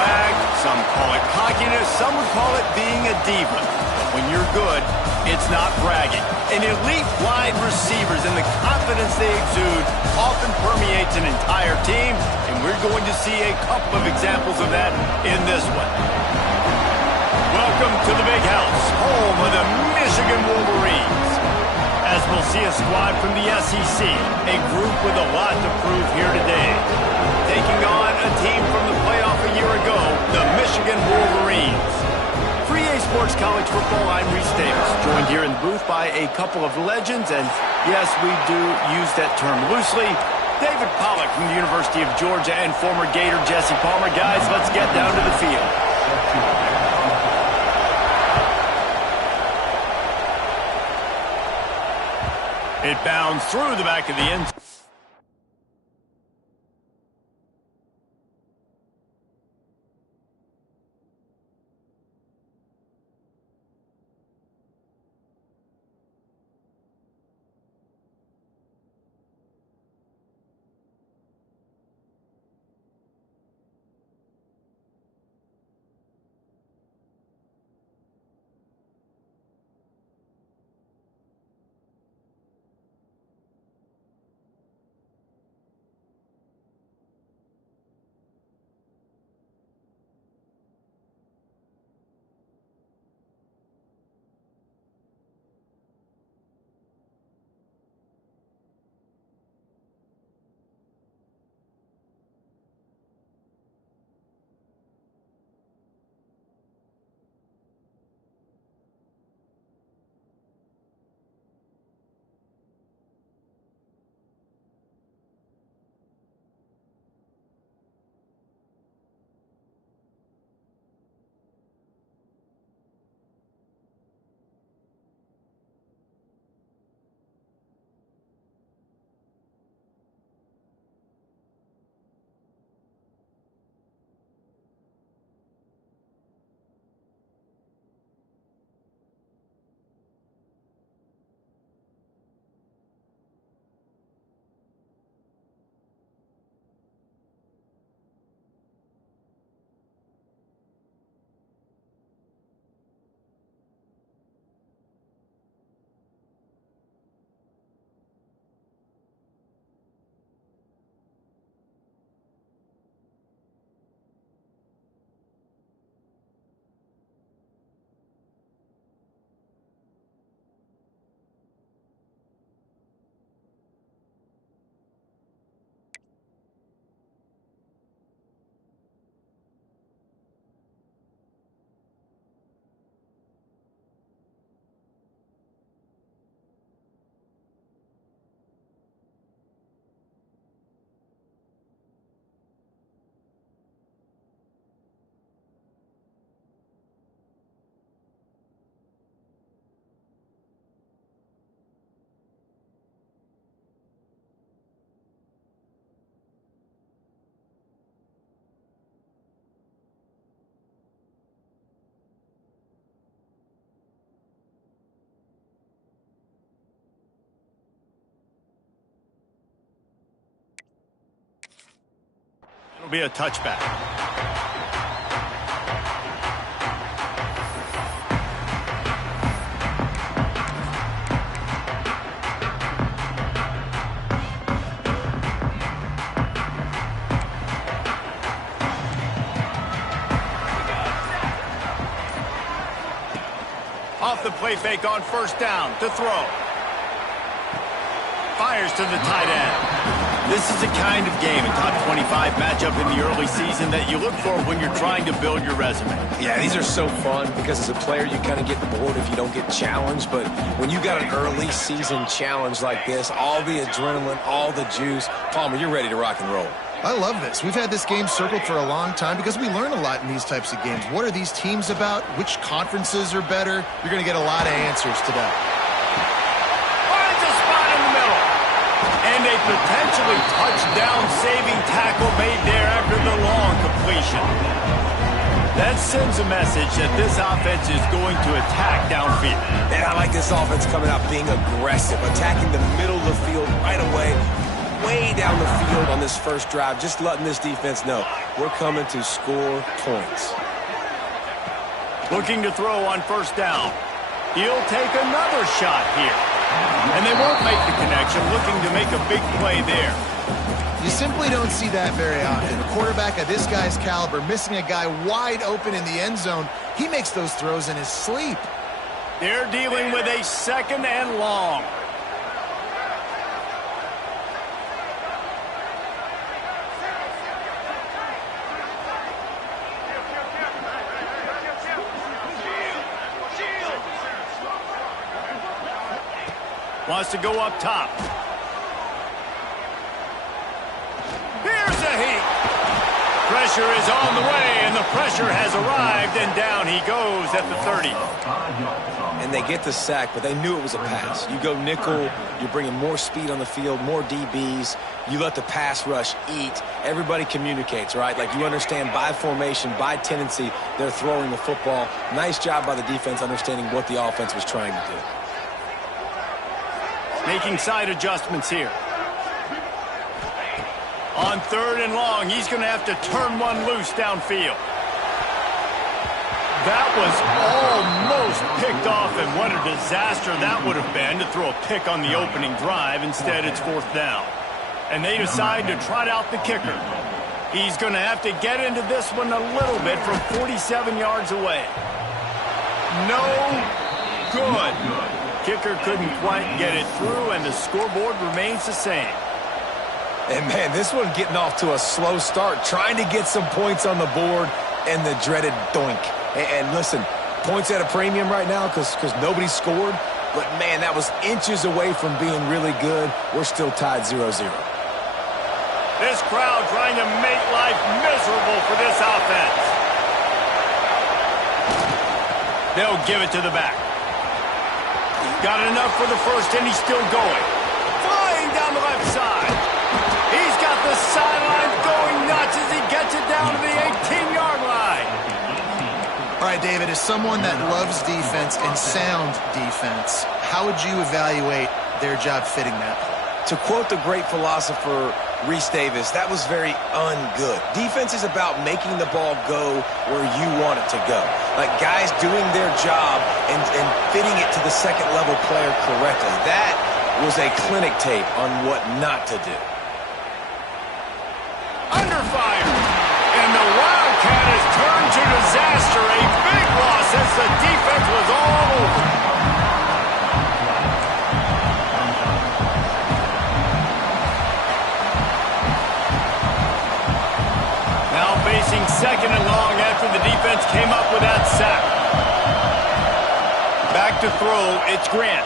swag, some call it cockiness, some would call it being a diva. But when you're good, it's not bragging. And elite wide receivers and the confidence they exude often permeates an entire team, and we're going to see a couple of examples of that in this one. Welcome to the Big House, home of the Michigan Wolverines. As we'll see a squad from the SEC, a group with a lot to prove here today. Taking on a team from the playoff a year ago, the Michigan Wolverines. For EA Sports College Football, I'm Reese Davis, joined here in the booth by a couple of legends, and yes, we do use that term loosely. David Pollack from the University of Georgia and former Gator Jesse Palmer. Guys, let's get down to the field. It bounds through the back of the end. It'll be a touchback. Off the play fake on first down to throw. Fires to the tight end. This is the kind of game, a top 25 matchup in the early season that you look for when you're trying to build your resume. Yeah, these are so fun because as a player, you kind of get bored if you don't get challenged. But when you got an early season challenge like this, all the adrenaline, all the juice, Palmer, you're ready to rock and roll. I love this. We've had this game circled for a long time because we learn a lot in these types of games. What are these teams about? Which conferences are better? You're going to get a lot of answers today. And a potentially touchdown-saving tackle made there after the long completion. That sends a message that this offense is going to attack downfield. And I like this offense coming out being aggressive, attacking the middle of the field right away. way down the field on this first drive, just letting this defense know we're coming to score points. Looking to throw on first down. He'll take another shot here. And they won't make the connection, looking to make a big play there. You simply don't see that very often. A quarterback of this guy's caliber missing a guy wide open in the end zone. He makes those throws in his sleep. They're dealing with a 2nd and long. Wants to go up top. Here's a heat. Pressure is on the way, and the pressure has arrived, and down he goes at the 30. And they get the sack, but they knew it was a pass. You go nickel, you're bringing more speed on the field, more DBs. You let the pass rush eat. Everybody communicates, right? Like you understand by formation, by tendency, they're throwing the football. Nice job by the defense understanding what the offense was trying to do. Making side adjustments here. On 3rd and long, he's going to have to turn one loose downfield. That was almost picked off, and what a disaster that would have been to throw a pick on the opening drive. Instead, it's 4th down. And they decide to trot out the kicker. He's going to have to get into this one a little bit from 47 yards away. No good. Kicker couldn't quite get it through, and the scoreboard remains the same. And, man, this one getting off to a slow start, trying to get some points on the board, and the dreaded doink. And listen, points at a premium right now because nobody scored, but, man, that was inches away from being really good. We're still tied 0-0. This crowd trying to make life miserable for this offense. They'll give it to the back. Got enough for the first, and he's still going. Flying down the left side. He's got the sideline going nuts as he gets it down to the 18-yard line. All right, David, as someone that loves defense and sound defense, how would you evaluate their job fitting that play? To quote the great philosopher Reese Davis, that was very ungood. Defense is about making the ball go where you want it to go. Like guys doing their job and fitting it to the second-level player correctly. That was a clinic tape on what not to do. Under fire. And the Wildcat has turned to disaster. A big loss as the defense was all over. Now facing 2nd and long after the defense came up with that sack. Back to throw, it's Grant.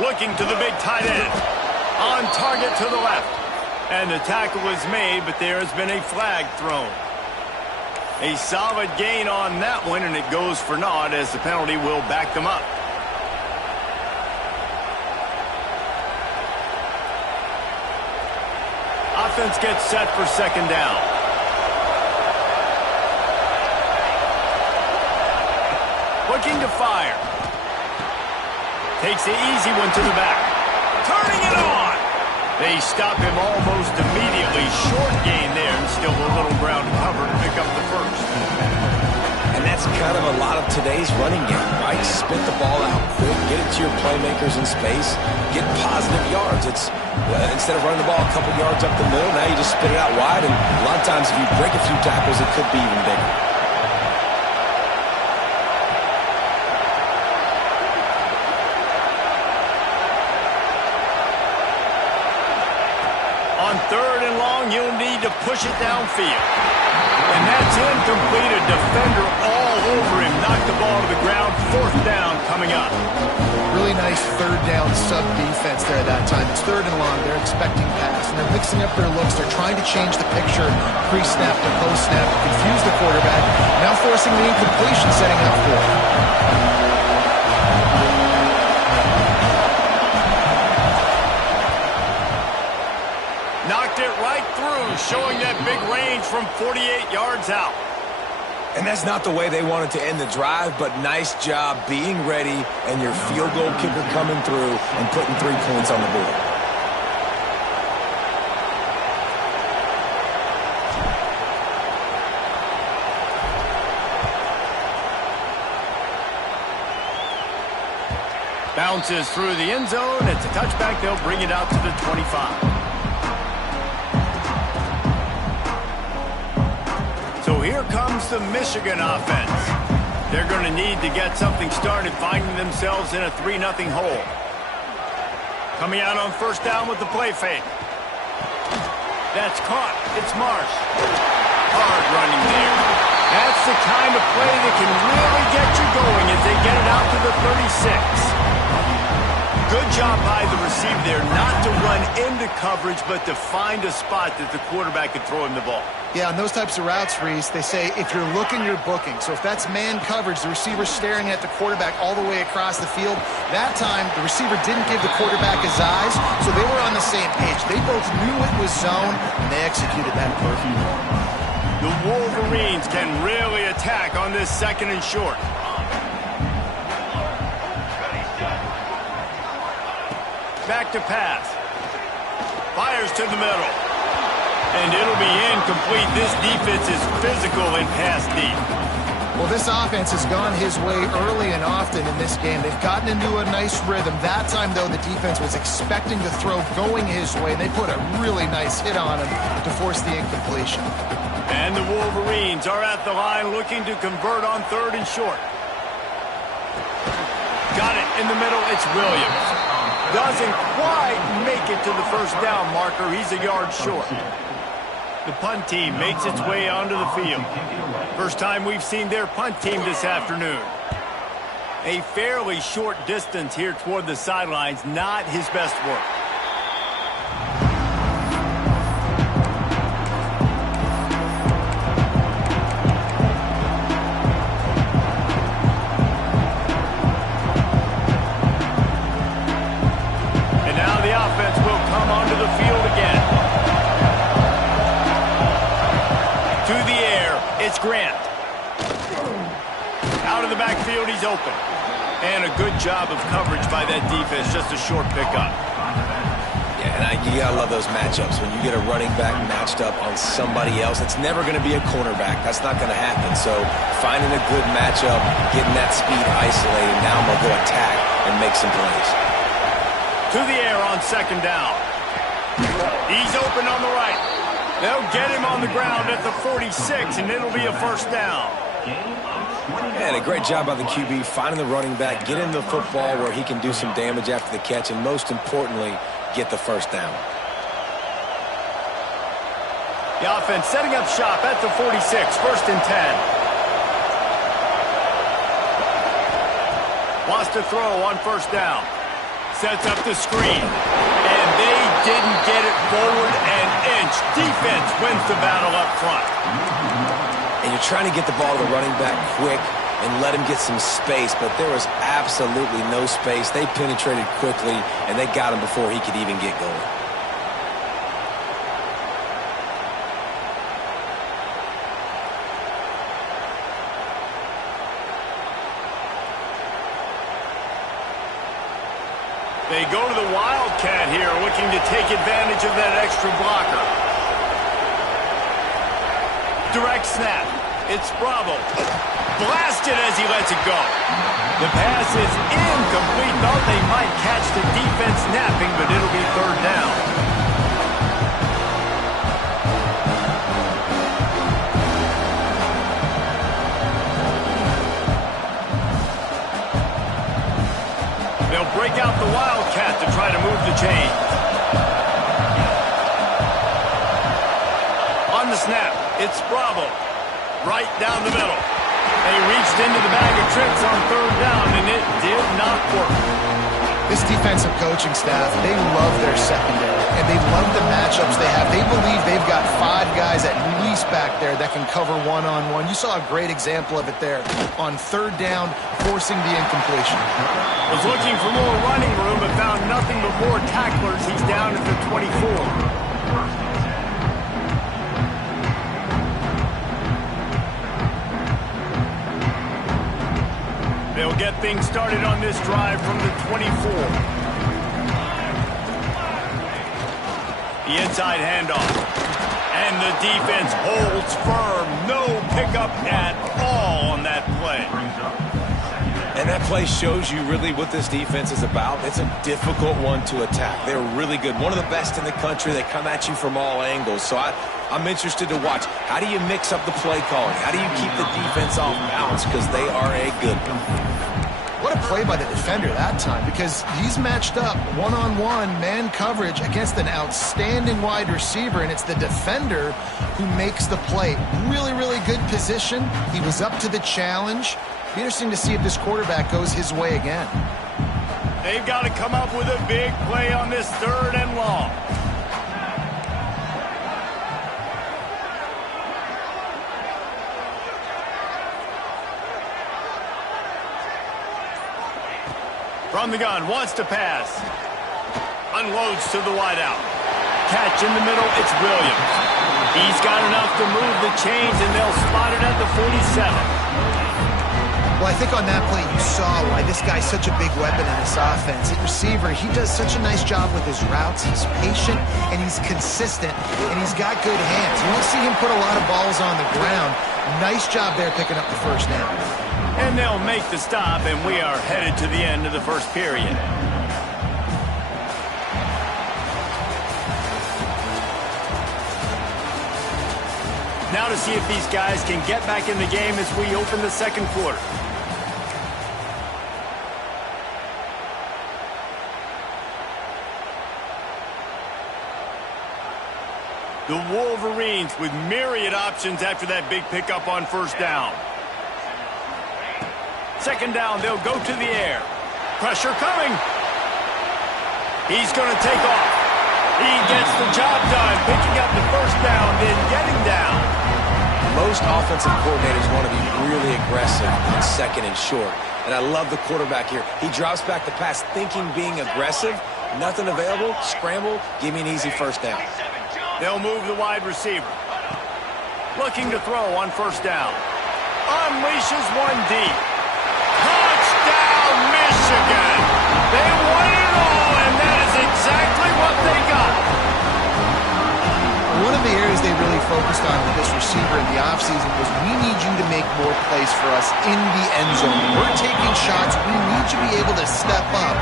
Looking to the big tight end. On target to the left. And the tackle was made, but there has been a flag thrown. A solid gain on that one, and it goes for naught as the penalty will back them up. Offense gets set for 2nd down. Looking to fire. Takes the easy one to the back. Turning it on. They stop him almost immediately. Short gain there, and still a little ground to cover to pick up the first. And that's kind of a lot of today's running game, right? Spit the ball out quick, get it to your playmakers in space, get positive yards. It's instead of running the ball a couple yards up the middle, now you just spit it out wide, and a lot of times if you break a few tackles, it could be even bigger. On 3rd and long, you'll need to push it downfield. And that's incomplete. A defender all over him. Knocked the ball to the ground. 4th down coming up. Really nice 3rd down sub-defense there at that time. It's 3rd and long. They're expecting pass, and they're mixing up their looks. They're trying to change the picture pre-snap to post-snap to confuse the quarterback. Now forcing the incompletion, setting up for it. Knocked it right through, showing that big range from 48 yards out. And that's not the way they wanted to end the drive, but nice job being ready and your field goal kicker coming through and putting 3 points on the board. Bounces through the end zone. It's a touchback. They'll bring it out to the 25. So here comes the Michigan offense. They're going to need to get something started, finding themselves in a 3-0 hole. Coming out on first down with the play fake. That's caught. It's Marsh. Hard running there. That's the kind of play that can really get you going as they get it out to the 36. Good job by the receiver there, not to run into coverage, but to find a spot that the quarterback could throw him the ball. Yeah, on those types of routes, Reese, they say if you're looking, you're booking. So if that's man coverage, the receiver's staring at the quarterback all the way across the field. That time, the receiver didn't give the quarterback his eyes, so they were on the same page. They both knew it was zone, and they executed that perfectly. The Wolverines can really attack on this 2nd and short. Back to pass. Fires to the middle. And it'll be incomplete. This defense is physical and pass deep. Well, this offense has gone his way early and often in this game. They've gotten into a nice rhythm. That time, though, the defense was expecting the throw going his way. They put a really nice hit on him to force the incompletion. And the Wolverines are at the line looking to convert on 3rd and short. Got it in the middle. It's Williams. Doesn't quite make it to the first down marker. He's a yard short. The punt team makes its way onto the field. First time we've seen their punt team this afternoon. A fairly short distance here toward the sidelines. Not his best work. Grant. Out of the backfield, he's open. And a good job of coverage by that defense, just a short pickup. Yeah, and you gotta love those matchups. When you get a running back matched up on somebody else, it's never gonna be a cornerback. That's not gonna happen. So finding a good matchup, getting that speed isolated, now I'm gonna go attack and make some plays. To the air on 2nd down. He's open on the right. They'll get him on the ground at the 46, and it'll be a first down. And a great job by the QB, finding the running back, get him the football where he can do some damage after the catch, and most importantly, get the first down. The offense setting up shop at the 46, 1st and 10. Wants to throw on first down. Sets up the screen. And they didn't get it forward an inch. Defense wins the battle up front. And you're trying to get the ball to the running back quick and let him get some space, but there was absolutely no space. They penetrated quickly, and they got him before he could even get going. They go to the Wildcat here, looking to take advantage of that extra blocker. Direct snap. It's Bravo. Blasted as he lets it go. The pass is incomplete. Thought they might catch the defense napping, but it'll be 3rd down. They'll break out the Wildcat to try to move the chains. On the snap, it's Bravo. Right down the middle. They reached into the bag of tricks on 3rd down, and it did not work. This defensive coaching staff, they love their secondary, and they love the matchups they have. They believe they've got 5 guys at least back there that can cover one-on-one. You saw a great example of it there on 3rd down, forcing the incompletion. Was looking for more running room, but found nothing but more tacklers. He's down at the 24. They'll get things started on this drive from the 24. The inside handoff. And the defense holds firm. No pickup at all on that play. And that play shows you really what this defense is about. It's a difficult one to attack. They're really good. One of the best in the country. They come at you from all angles. So I'm interested to watch. How do you mix up the play calling? How do you keep the defense off balance? Because they are a good one. What a play by the defender that time, because he's matched up one-on-one man coverage against an outstanding wide receiver, and it's the defender who makes the play. Really, really good position. He was up to the challenge. Be interesting to see if this quarterback goes his way again. They've got to come up with a big play on this 3rd and long. From the gun, wants to pass. Unloads to the wideout. Catch in the middle, it's Williams. He's got enough to move the chains, and they'll spot it at the 47. Well, I think on that play you saw why this guy's such a big weapon in this offense. At receiver, he does such a nice job with his routes. He's patient, and he's consistent, and he's got good hands. You won't see him put a lot of balls on the ground. Nice job there picking up the first down. And they'll make the stop, and we are headed to the end of the first period. Now to see if these guys can get back in the game as we open the second quarter. The Wolverines with myriad options after that big pickup on first down. Second down, they'll go to the air. Pressure coming. He's going to take off. He gets the job done, picking up the first down, then getting down. Most offensive coordinators want to be really aggressive on 2nd and short. And I love the quarterback here. He drops back the pass thinking being aggressive. Nothing available. Scramble. Give me an easy first down. They'll move the wide receiver. Looking to throw on first down. Unleashes one deep. Touchdown, Michigan! They won it all, and that is exactly what they got. One of the areas they really focused on with this receiver in the offseason was we need you to make more plays for us in the end zone. We're taking shots. We need you to be able to step up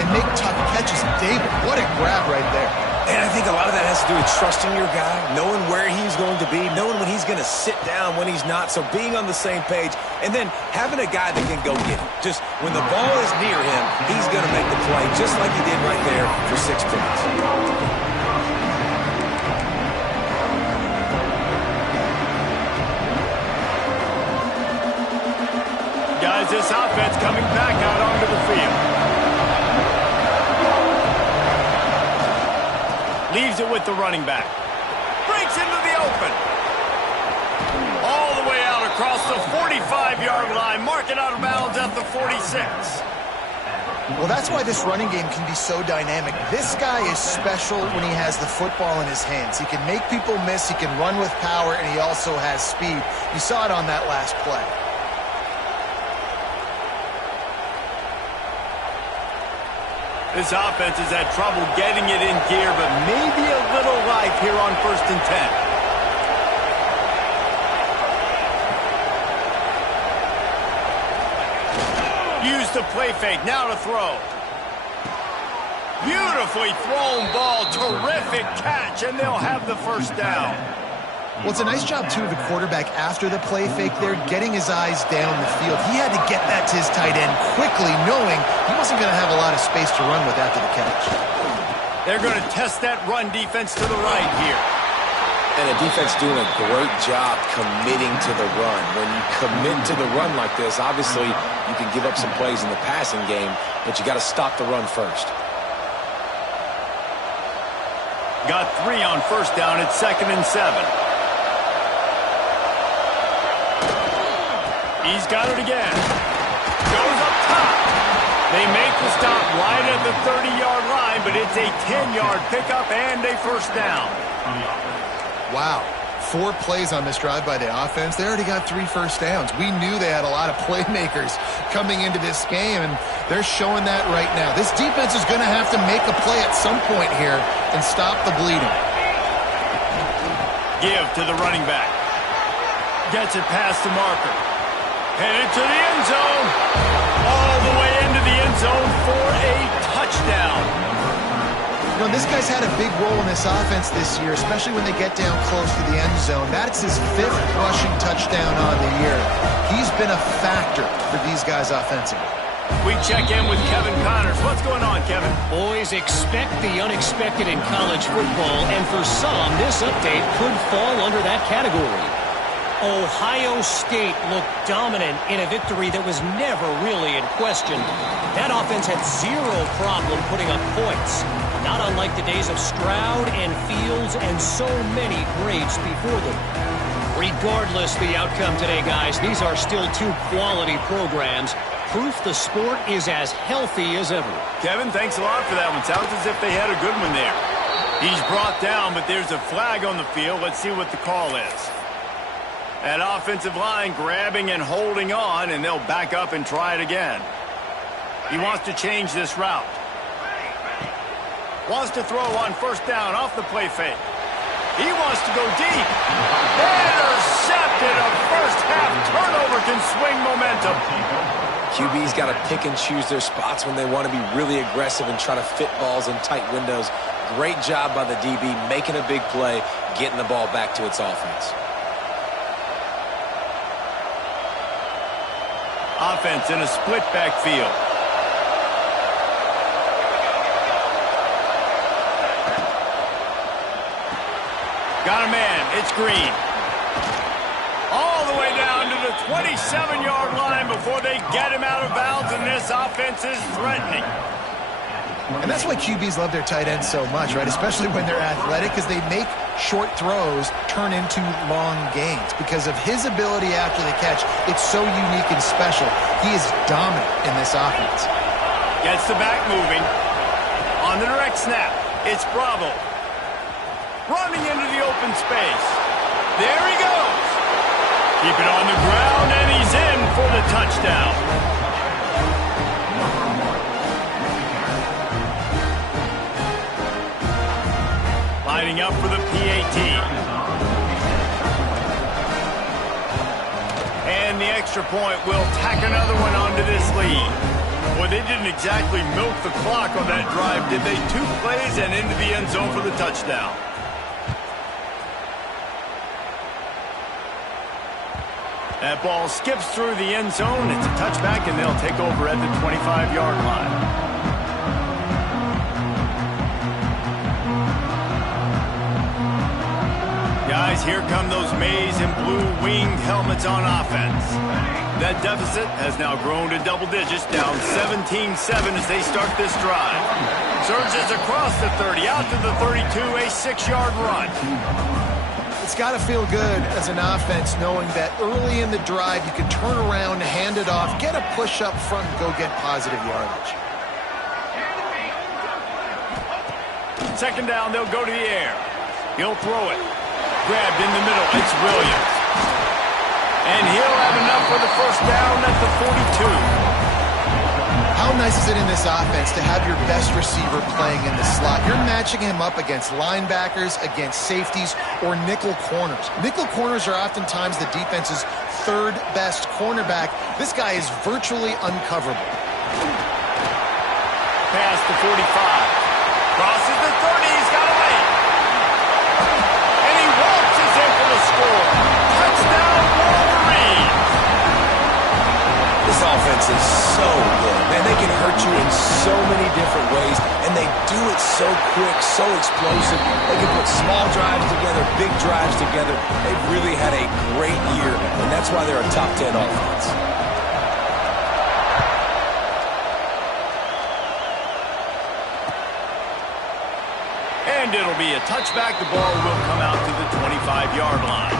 and make tough catches. David, what a grab right there. And I think a lot of that has to do with trusting your guy, knowing where he's going to be, knowing when he's going to sit down, when he's not, so being on the same page, and then having a guy that can go get it. Just when the ball is near him, he's going to make the play, just like he did right there for 6 points. Guys, this offense coming back out onto the field. Leaves it with the running back. Breaks into the open. All the way out across the 45-yard line. Mark it out of bounds at the 46. Well, that's why this running game can be so dynamic. This guy is special when he has the football in his hands. He can make people miss. He can run with power, and he also has speed. You saw it on that last play. This offense has had trouble getting it in gear, but maybe a little life here on 1st and 10. Use the play fake, now to throw. Beautifully thrown ball, terrific catch, and they'll have the first down. Well, it's a nice job, too, of the quarterback after the play fake there, getting his eyes down the field. He had to get that to his tight end quickly, knowing he wasn't going to have a lot of space to run with after the catch. They're going to test that run defense to the right here. And the defense doing a great job committing to the run. When you commit to the run like this, obviously you can give up some plays in the passing game, but you got to stop the run first. Got 3 on first down at 2nd and 7. He's got it again. Goes up top. They make the stop right at the 30-yard line, but it's a 10-yard pickup and a first down. Wow. 4 plays on this drive by the offense. They already got 3 first downs. We knew they had a lot of playmakers coming into this game, and they're showing that right now. This defense is going to have to make a play at some point here and stop the bleeding. Give to the running back. Gets it past the marker. Headed to the end zone. You know, this guy's had a big role in this offense this year, especially when they get down close to the end zone. That's his 5th rushing touchdown on the year. He's been a factor for these guys offensively. We check in with Kevin Connors. What's going on, Kevin? Boys, expect the unexpected in college football, and for some, this update could fall under that category. Ohio State looked dominant in a victory that was never really in question. That offense had zero problem putting up points, not unlike the days of Stroud and Fields and so many greats before them. Regardless the outcome today, guys, these are still 2 quality programs. Proof the sport is as healthy as ever. Kevin, thanks a lot for that one. Sounds as if they had a good one there. He's brought down, but there's a flag on the field. Let's see what the call is. That offensive line grabbing and holding on, and they'll back up and try it again. He wants to change this route. Wants to throw on first down off the play fake. He wants to go deep. Intercepted. A first half turnover can swing momentum. QB's got to pick and choose their spots when they want to be really aggressive and try to fit balls in tight windows. Great job by the DB making a big play, getting the ball back to its offense. Offense in a split backfield. Got a man. It's Green. All the way down to the 27-yard line before they get him out of bounds, and this offense is threatening. And that's why QBs love their tight ends so much, right? Especially when they're athletic, because they make short throws turn into long gains. Because of his ability after the catch, it's so unique and special. He is dominant in this offense. Gets the back moving. On the direct snap, it's Bravo. Running into the open space. There he goes. Keep it on the ground, and he's in for the touchdown. Lining up for the PAT. And the extra point will tack another one onto this lead. Well, they didn't exactly milk the clock on that drive, did they? 2 plays and into the end zone for the touchdown. That ball skips through the end zone. It's a touchback, and they'll take over at the 25-yard line. Guys, here come those maize and blue winged helmets on offense. That deficit has now grown to double digits, down 17-7 as they start this drive. Surges across the 30, out to the 32, a 6-yard run. It's got to feel good as an offense knowing that early in the drive you can turn around, hand it off, get a push up front, and go get positive yardage. Second down, they'll go to the air. He'll throw it. Grabbed in the middle. It's Williams. And he'll have enough for the first down at the 42. How nice is it in this offense to have your best receiver playing in the slot? You're matching him up against linebackers, against safeties, or nickel corners. Nickel corners are oftentimes the defense's 3rd best cornerback. This guy is virtually uncoverable. Past the 45. Crosses the 30. He's got away. And he waltzes in for the score. Touchdown, Wolverine. This offense is so good. Man, they can hurt you in so many different ways, and they do it so quick, so explosive. They can put small drives together, big drives together. They've really had a great year, and that's why they're a top 10 offense. And it'll be a touchback. The ball will come out to the 25-yard line.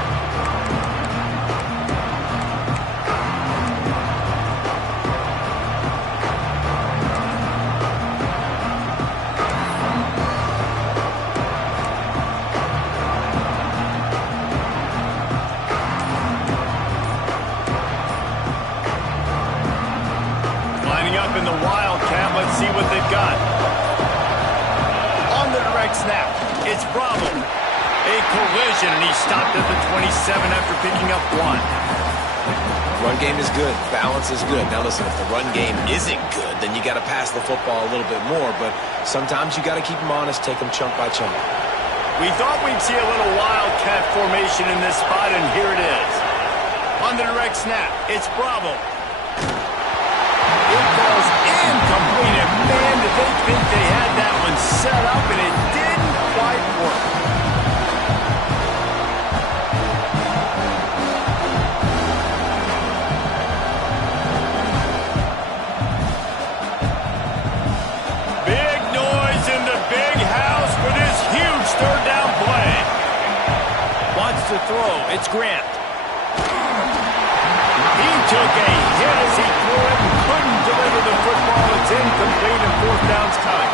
In the Wildcat, let's see what they've got. On the direct snap, it's Bravo. A collision, and he stopped at the 27 after picking up 1. Run game is good. Balance is good. Now listen, if the run game isn't good, then you got to pass the football a little bit more. But sometimes you got to keep them honest, take them chunk by chunk. We thought we'd see a little wildcat formation in this spot, and here it is. On the direct snap, it's Bravo. It goes incomplete, and man, did they think they had that one set up, and it didn't quite work. Big noise in the big house for this huge third down play. Wants to throw. It's Grant. He took a hit as he threw it and couldn't deliver the football. It's incomplete and fourth down's coming.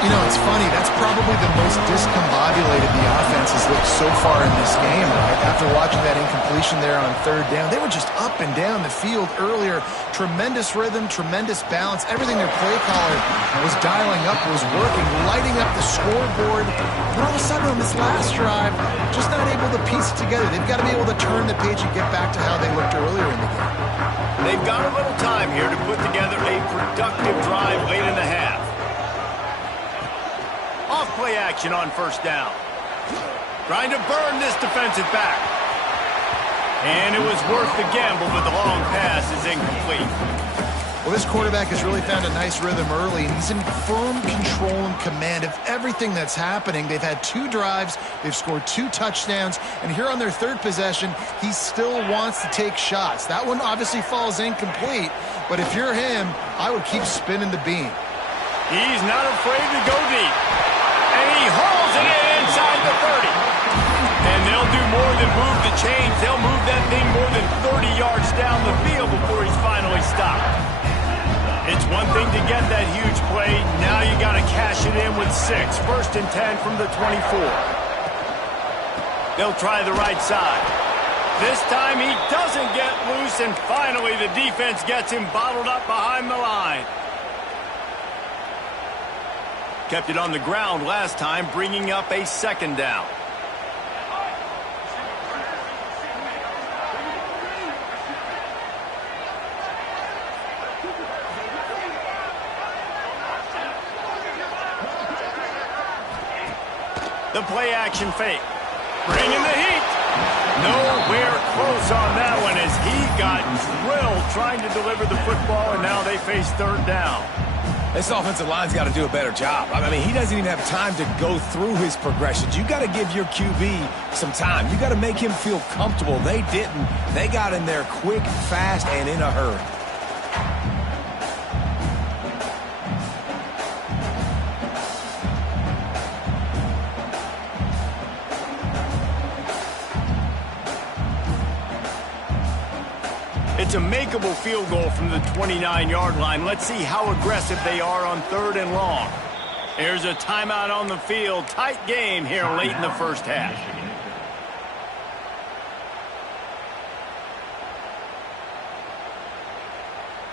You know, it's funny. That's probably the most discombobulated the offense has looked so far in this game, right? After watching that incompletion there on third down, they were just up and down the field earlier. Tremendous rhythm, tremendous balance. Everything their play caller was dialing up was working, lighting up the scoreboard. But all of a sudden on this last drive, just not able to piece it together. They've got to be able to turn the page and get back to how they looked earlier in the game. They've got a little time here to put together a productive drive late in the half. Off play action on first down. Trying to burn this defensive back. And it was worth the gamble, but the long pass is incomplete. Well, this quarterback has really found a nice rhythm early, and he's in firm control and command of everything that's happening. They've had 2 drives, they've scored 2 touchdowns, and here on their third possession, he still wants to take shots. That one obviously falls incomplete, but if you're him, I would keep spinning the beam. He's not afraid to go deep. And he hauls it in inside the 30. And they'll do more than move the chains. They'll move that thing more than 30 yards down the field before he's finally stopped. It's one thing to get that huge play. Now you got to cash it in with 6. First and 10 from the 24. They'll try the right side. This time he doesn't get loose, and finally the defense gets him bottled up behind the line. Kept it on the ground last time, bringing up a second down. The play action fake. Bringing the heat. Nowhere close on that one as he got drilled trying to deliver the football, and now they face third down. This offensive line's got to do a better job. I mean, he doesn't even have time to go through his progressions. You got to give your QB some time. You got to make him feel comfortable. They didn't. They got in there quick, fast, and in a hurry. It's a makeable field goal from the 29-yard line. Let's see how aggressive they are on third and long. There's a timeout on the field. Tight game here late in the first half.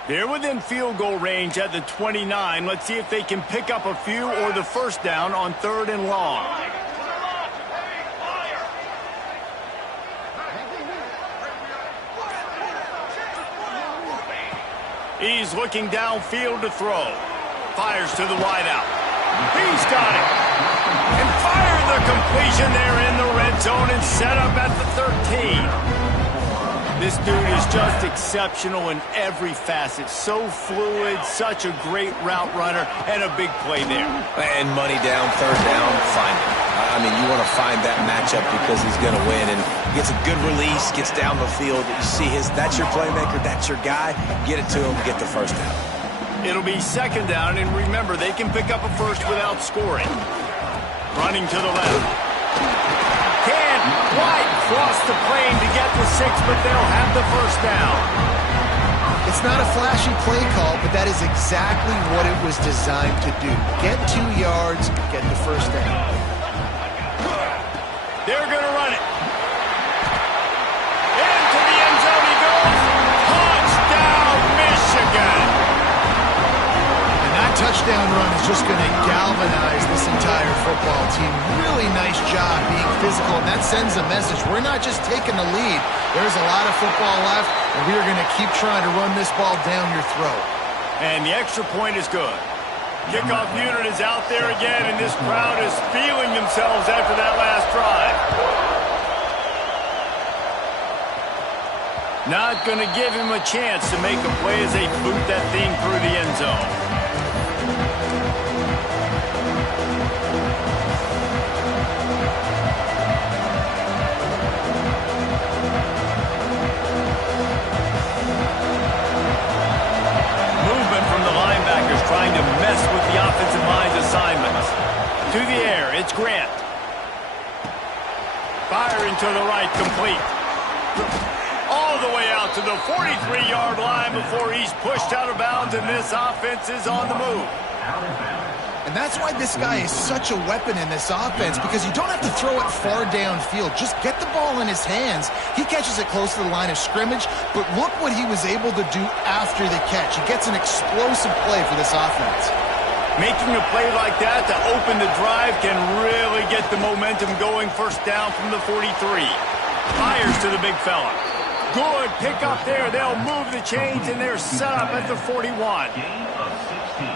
They're within field goal range at the 29. Let's see if they can pick up a few or the first down on third and long. He's looking downfield to throw. Fires to the wideout. He's got it. And fired the completion there in the red zone and set up at the 13. This dude is just exceptional in every facet. So fluid, such a great route runner, and a big play there. And money down, third down, find it. I mean, you want to find that matchup because he's going to win. And gets a good release, gets down the field. You see that's your playmaker, that's your guy. Get it to him, get the first down. It'll be second down, and remember, they can pick up a first without scoring. Running to the left. Can't quite cross the plane to get to 6, but they'll have the first down. It's not a flashy play call, but that is exactly what it was designed to do. Get 2 yards, get the first down. They're going to run it. Into the end zone he goes. Touchdown, Michigan. And that touchdown run down is just going to galvanize this entire football team. Really nice job being physical, and that sends a message. We're not just taking the lead. There's a lot of football left, and we are going to keep trying to run this ball down your throat. And the extra point is good. Kickoff unit is out there again, and this crowd is feeling themselves after that last drive. Not going to give him a chance to make a play as they boot that thing through the end zone. Movement from the linebackers trying to mess with the offensive line's assignments. To the air, it's Grant. Firing to the right, complete. All the way out to the 43-yard line before he's pushed out of bounds, and this offense is on the move. And that's why this guy is such a weapon in this offense, because you don't have to throw it far downfield. Just get the ball in his hands. He catches it close to the line of scrimmage, but look what he was able to do after the catch. He gets an explosive play for this offense. Making a play like that to open the drive can really get the momentum going. First down from the 43. Fires to the big fella. Good pick up there. They'll move the chains, and they're set up at the 41.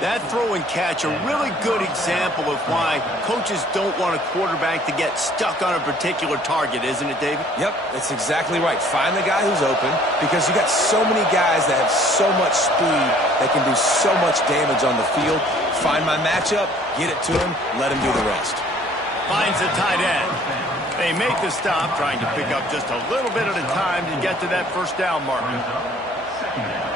That throw and catch, a really good example of why coaches don't want a quarterback to get stuck on a particular target, isn't it, David? Yep, that's exactly right. Find the guy who's open, because you got so many guys that have so much speed that can do so much damage on the field. Find my matchup, get it to him, let him do the rest. Finds the tight end. They make the stop, trying to pick up just a little bit at a time to get to that first down marker.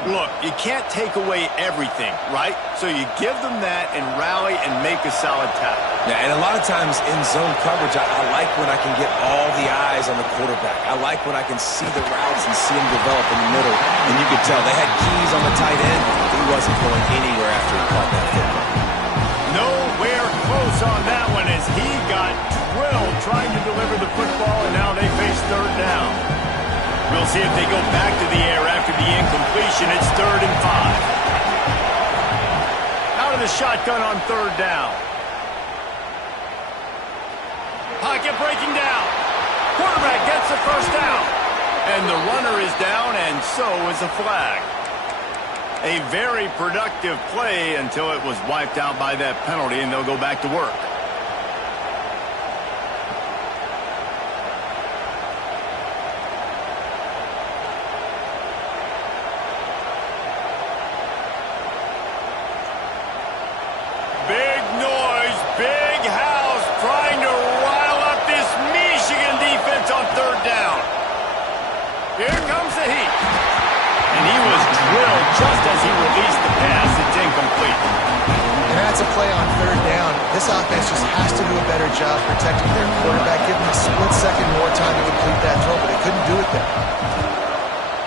Look, you can't take away everything, right? So you give them that and rally and make a solid tackle. Yeah, and a lot of times in zone coverage, I like when I can get all the eyes on the quarterback. I like when I can see the routes and see them develop in the middle. And you could tell they had keys on the tight end. He wasn't going anywhere after he caught that football. Nowhere close on that one as he got drilled trying to deliver the football, and now they face third down. We'll see if they go back to the air after the incompletion. It's 3rd and 5. Out of the shotgun on 3rd down. Pocket breaking down. Quarterback gets the first down. And the runner is down, and so is a flag. A very productive play until it was wiped out by that penalty, and they'll go back to work. Big noise, big house, trying to rile up this Michigan defense on 3rd down. Here comes the heat. And he was drilled just as he released the pass. It's incomplete. And that's a play on 3rd down. This offense just has to do a better job protecting their quarterback, giving him a split second more time to complete that throw, but they couldn't do it there.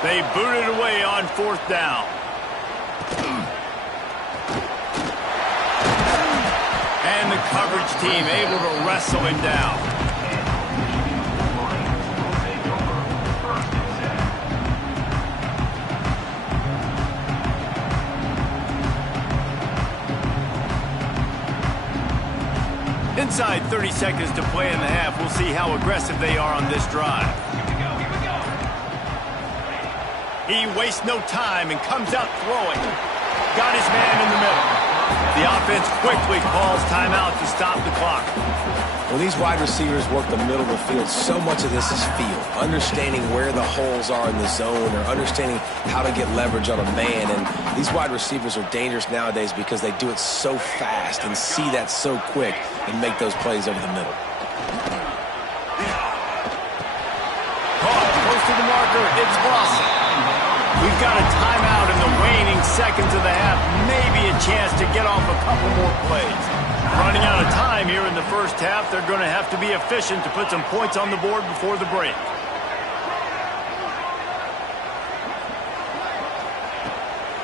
They booted away on 4th down. And the coverage team able to wrestle him down. Inside 30 seconds to play in the half. We'll see how aggressive they are on this drive. He wastes no time and comes out throwing. Got his man in the middle. The offense quickly calls timeout to stop the clock. When these wide receivers work the middle of the field, so much of this is feel. Understanding where the holes are in the zone, or understanding how to get leverage on a man. And these wide receivers are dangerous nowadays because they do it so fast and see that so quick and make those plays over the middle. Caught close to the marker. It's Blossom. We've got a timeout in the waning seconds of the half. Maybe a chance to get off a couple more plays. Running out of time here in the first half. They're going to have to be efficient to put some points on the board before the break.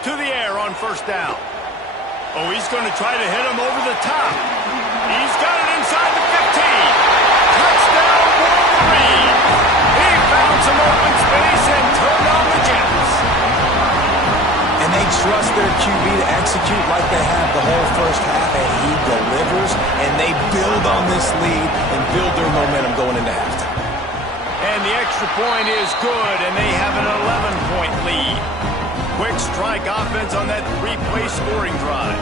To the air on 1st down. Oh, he's going to try to hit him over the top. He's got it inside the 15. Touchdown, Wolverine. He found some open space and turned on the Jets. And they trust their QB to execute like they have the whole first half, and he delivers, and they build on this lead and build their momentum going into halftime. And the extra point is good, and they have an 11-point lead. Quick strike offense on that three-play scoring drive.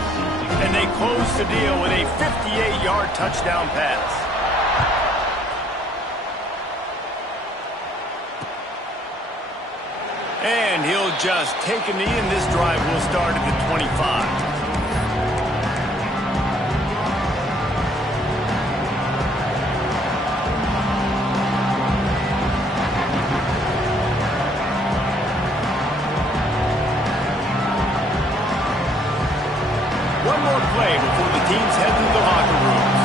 And they close the deal with a 58-yard touchdown pass. And he'll just take a knee, and this drive will start at the 25. One more play before the teams head to the locker rooms.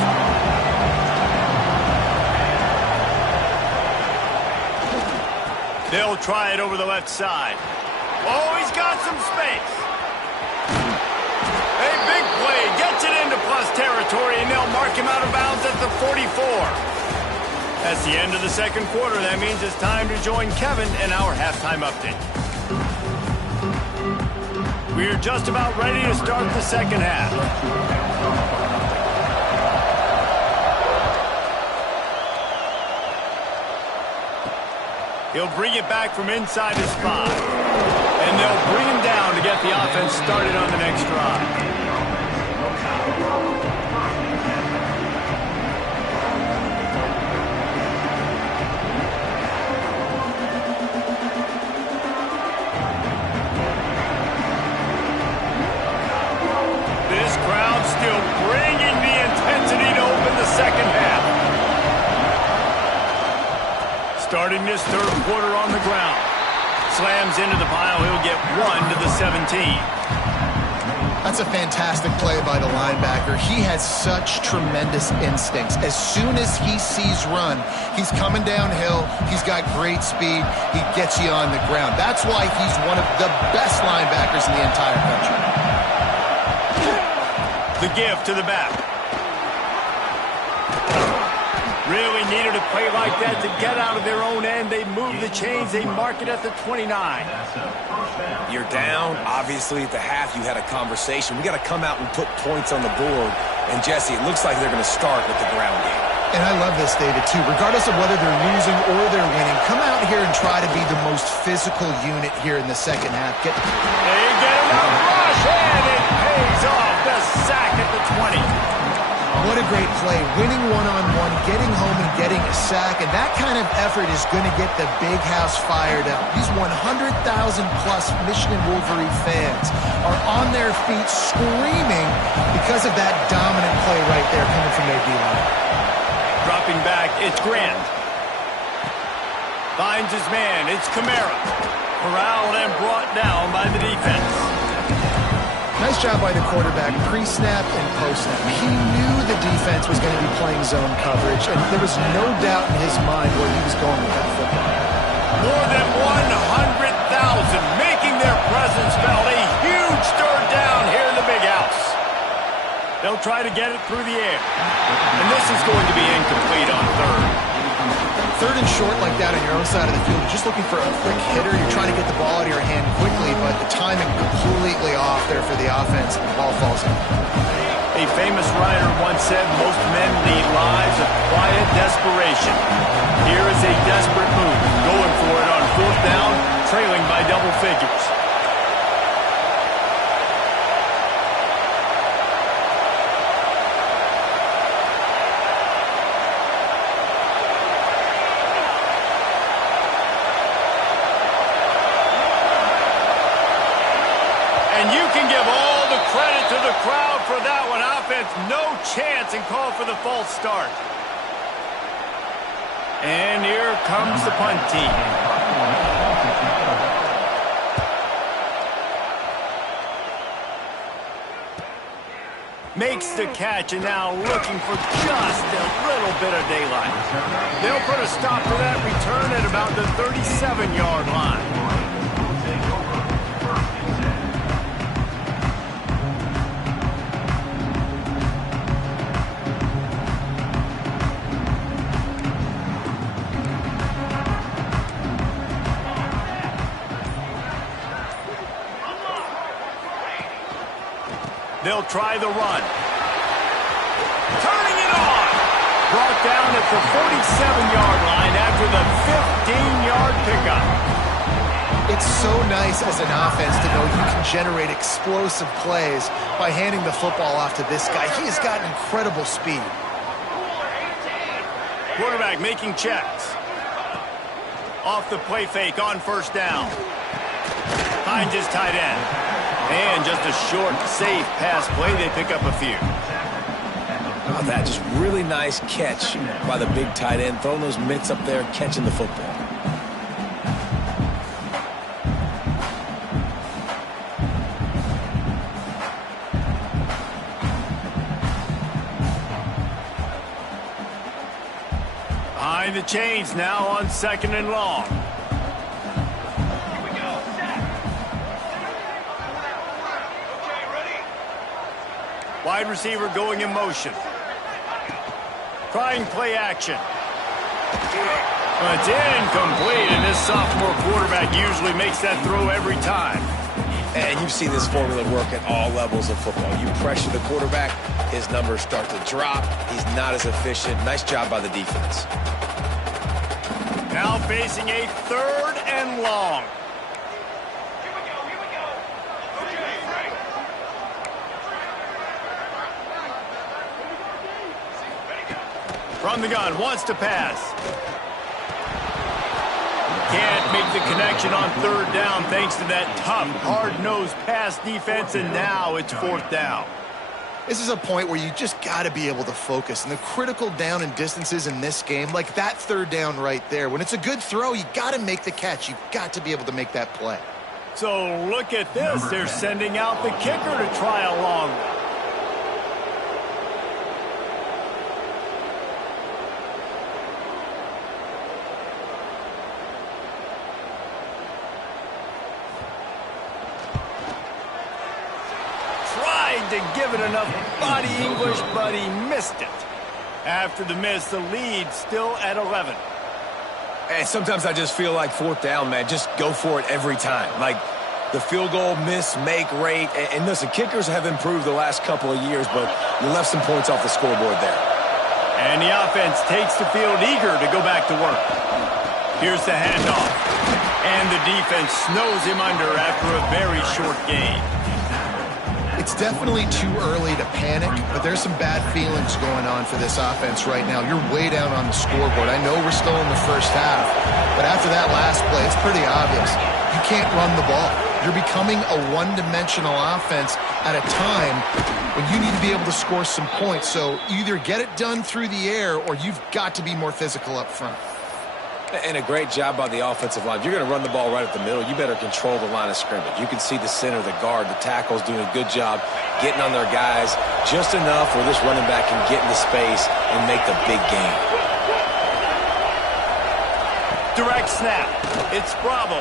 They'll try it over the left side. Oh, he's got some space. A big play gets it into plus territory, and they'll mark him out of bounds at the 44. That's the end of the second quarter. That means it's time to join Kevin in our halftime update. We're just about ready to start the second half. He'll bring it back from inside his 5. And they'll bring him down to get the offense started on the next drive. This crowd still bringing the intensity to open the second half. Starting this third quarter on the ground. Slams into the pile. He'll get 1 to the 17. That's a fantastic play by the linebacker. He has such tremendous instincts. As soon as he sees run, he's coming downhill. He's got great speed. He gets you on the ground. That's why he's one of the best linebackers in the entire country. The give to the back. Really needed a play like that to get out of their own end. They move the chains. They mark it at the 29. You're down. Obviously, at the half, you had a conversation. We got to come out and put points on the board. And, Jesse, it looks like they're going to start with the ground game. And I love this, David, too. Regardless of whether they're losing or they're winning, come out here and try to be the most physical unit here in the second half. They get enough rush, and it pays off. The sack at the 20. What a great play. Winning one-on-one, getting home and getting a sack, and that kind of effort is going to get the big house fired up. These 100,000-plus Michigan Wolverine fans are on their feet screaming because of that dominant play right there coming from their D-line. Dropping back, it's Grant. Finds his man, it's Kamara. Corralled and brought down by the defense. Nice job by the quarterback, pre-snap and post-snap. He knew the defense was going to be playing zone coverage, and there was no doubt in his mind where he was going with that football. More than 100,000 making their presence felt. A huge third down here in the big house. They'll try to get it through the air. And this is going to be incomplete on third. Third and short like that on your own side of the field, you're just looking for a quick hitter. You're trying to get the ball out of your hand quickly, but the timing completely off there for the offense, and the ball falls in. A famous writer once said, most men lead lives of quiet desperation. Here is a desperate move, going for it on fourth down, trailing by double figures. And you can give all the credit to the crowd for that one. Offense, no chance, and call for the false start. And here comes the punt team. Makes the catch, and now looking for just a little bit of daylight. They'll put a stop to that return at about the 37-yard line. They'll try the run. Turning it on. Brought down at the 47-yard line after the 15-yard pickup. It's so nice as an offense to know you can generate explosive plays by handing the football off to this guy. He has got incredible speed. Quarterback making checks. Off the play fake on first down. Finds his tight end. And just a short, safe pass play. They pick up a few. Oh, that just really nice catch by the big tight end. Throwing those mitts up there, catching the football. Behind the chains now on 2nd and long. Wide receiver going in motion. Trying play action. It's incomplete, and this sophomore quarterback usually makes that throw every time. And you've seen this formula work at all levels of football. You pressure the quarterback, his numbers start to drop. He's not as efficient. Nice job by the defense. Now facing a 3rd and long. From the gun, wants to pass. Can't make the connection on 3rd down thanks to that tough, hard-nosed pass defense, and now it's 4th down. This is a point where you just got to be able to focus. And the critical down and distances in this game, like that 3rd down right there, when it's a good throw, you got to make the catch. You've got to be able to make that play. So look at this. They're sending out the kicker to try a long one. To give it enough body English, but he missed it. After the miss, the lead still at 11. And sometimes I just feel like 4th down, man. Just go for it every time. Like the field goal miss-make rate. And listen, kickers have improved the last couple of years, but you left some points off the scoreboard there. And the offense takes the field eager to go back to work. Here's the handoff. And the defense snows him under after a very short gain. It's definitely too early to panic, but there's some bad feelings going on for this offense right now. You're way down on the scoreboard. I know we're still in the first half, but after that last play, it's pretty obvious. You can't run the ball. You're becoming a one-dimensional offense at a time when you need to be able to score some points. So either get it done through the air or you've got to be more physical up front. And a great job by the offensive line. If you're going to run the ball right at the middle, you better control the line of scrimmage. You can see the center, the guard, the tackles doing a good job getting on their guys just enough where this running back can get into space and make the big gain. Direct snap. It's Bravo.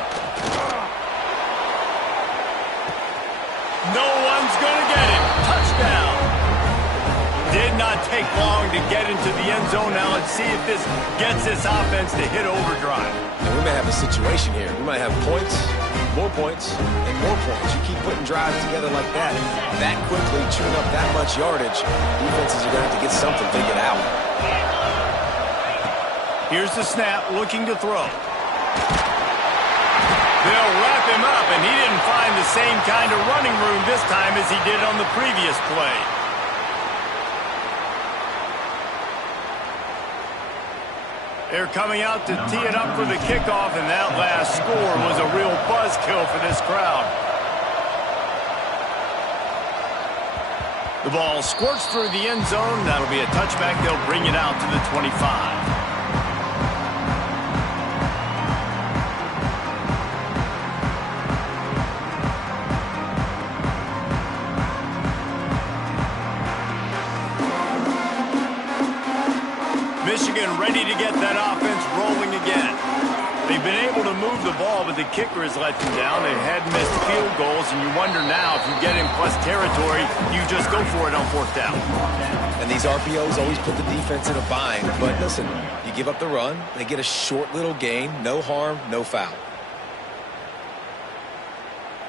No one's going to get it. Touchdown. Did not take long to get into the end zone. Now let's see if this gets this offense to hit overdrive. And we may have a situation here. We might have points, and more points. You keep putting drives together like that quickly, chewing up that much yardage, defenses are going to have to get something figured out. Here's the snap, looking to throw. They'll wrap him up, and he didn't find the same kind of running room this time as he did on the previous play. They're coming out to tee it up for the kickoff, and that last score was a real buzzkill for this crowd. The ball squirts through the end zone. That'll be a touchback. They'll bring it out to the 25. Michigan ready to get that offense rolling again. They've been able to move the ball, but the kicker has let them down. They had missed field goals, and you wonder now if you get in plus territory, you just go for it on 4th down. And these RPOs always put the defense in a bind. But listen, you give up the run, they get a short little gain, no harm, no foul.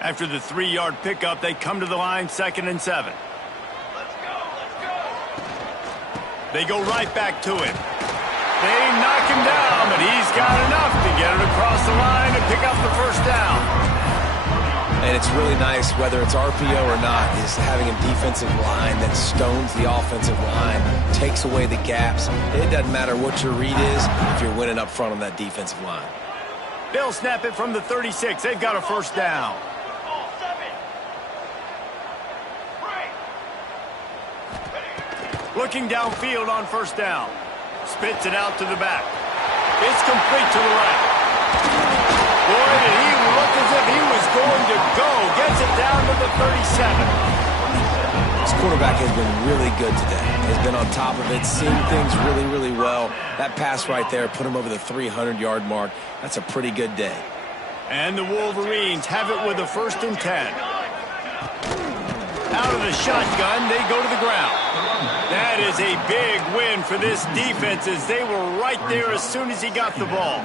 After the 3-yard pickup, they come to the line 2nd and 7. They go right back to him. They knock him down, but he's got enough to get it across the line and pick up the first down. And it's really nice, whether it's RPO or not, is having a defensive line that stones the offensive line, takes away the gaps. It doesn't matter what your read is if you're winning up front on that defensive line. They'll snap it from the 36. They've got a first down. Looking downfield on first down. Spits it out to the back. It's complete to the right. Boy, did he look as if he was going to go. Gets it down to the 37. This quarterback has been really good today. Has been on top of it, seeing things really, really well. That pass right there put him over the 300-yard mark. That's a pretty good day. And the Wolverines have it with a 1st and 10. Out of the shotgun, they go to the ground. That is a big win for this defense as they were right there as soon as he got the ball.